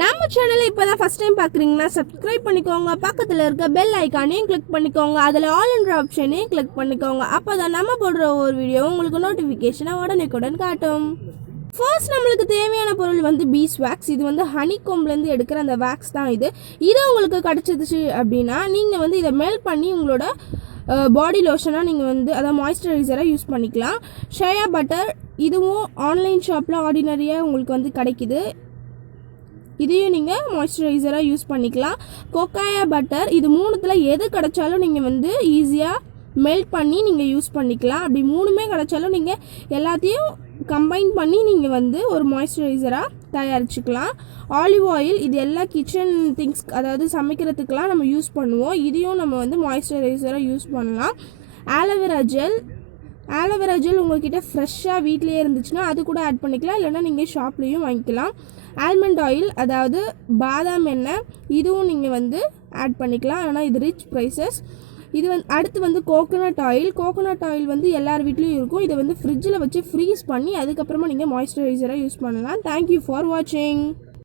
நம்ம சேனலை இப்போ தான் ஃபஸ்ட் டைம் பார்க்குறீங்கன்னா சப்ஸ்கிரைப் பண்ணிக்கோங்க. பக்கத்தில் இருக்க பெல் ஐக்கானையும் கிளிக் பண்ணிக்கோங்க. அதில் ஆல்ன்ற ஆப்ஷனையும் கிளிக் பண்ணிக்கோங்க. அப்போ தான் நம்ம போடுற ஒரு வீடியோ உங்களுக்கு நோட்டிஃபிகேஷனாக உடனுக்குடன் காட்டும். ஃபர்ஸ்ட் நம்மளுக்கு தேவையான பொருள் வந்து பீஸ் வேக்ஸ். இது வந்து ஹனி கோம்லேருந்து எடுக்கிற அந்த வேக்ஸ் தான் இது. உங்களுக்கு கிடச்சிருச்சு அப்படின்னா நீங்கள் வந்து இதை மெல்ட் பண்ணி உங்களோட பாடி லோஷனாக நீங்கள் வந்து அதாவது மாய்ஸ்சரைசராக யூஸ் பண்ணிக்கலாம். ஷயா பட்டர் இதுவும் ஆன்லைன் ஷாப்பில் ஆர்டினரியாக உங்களுக்கு வந்து கிடைக்கிது. இதையும் நீங்கள் மாய்ஸ்சரைசராக யூஸ் பண்ணிக்கலாம். கொக்காயா பட்டர் இது மூணுத்தில் எது கிடைச்சாலும் நீங்கள் வந்து ஈஸியாக மெல்ட் பண்ணி நீங்கள் யூஸ் பண்ணிக்கலாம். அப்படி மூணுமே கிடைச்சாலும் நீங்கள் எல்லாத்தையும் கம்பைன் பண்ணி நீங்கள் வந்து ஒரு மாய்ஸ்சரைசராக தயாரிச்சுக்கலாம். ஆலிவ் ஆயில் இது எல்லா கிச்சன் திங்ஸ் அதாவது சமைக்கிறதுக்கெலாம் நம்ம யூஸ் பண்ணுவோம். இதையும் நம்ம வந்து மாய்ஸ்சரைசராக யூஸ் பண்ணலாம். ஆலோவேரா ஜெல் உங்கள்கிட்ட ஃப்ரெஷ்ஷாக வீட்டிலே இருந்துச்சுன்னா அது கூட ஆட் பண்ணிக்கலாம், இல்லைனா நீங்கள் ஷாப்லேயும் வாங்கிக்கலாம். ஆல்மண்ட் ஆயில் அதாவது பாதாம் எண்ணெய் இதுவும் நீங்கள் வந்து ஆட் பண்ணிக்கலாம், ஆனால் இது ரிச் ப்ரைஸஸ். இது வந்து அடுத்து வந்து கோகோனட் ஆயில் வந்து எல்லார் வீட்லேயும் இருக்கும். இதை வந்து ஃப்ரிட்ஜில் வச்சு ஃப்ரீஸ் பண்ணி அதுக்கப்புறமா நீங்கள் மாய்ஸ்சரைசராக யூஸ் பண்ணலாம். தேங்க்யூ ஃபார் வாட்சிங்.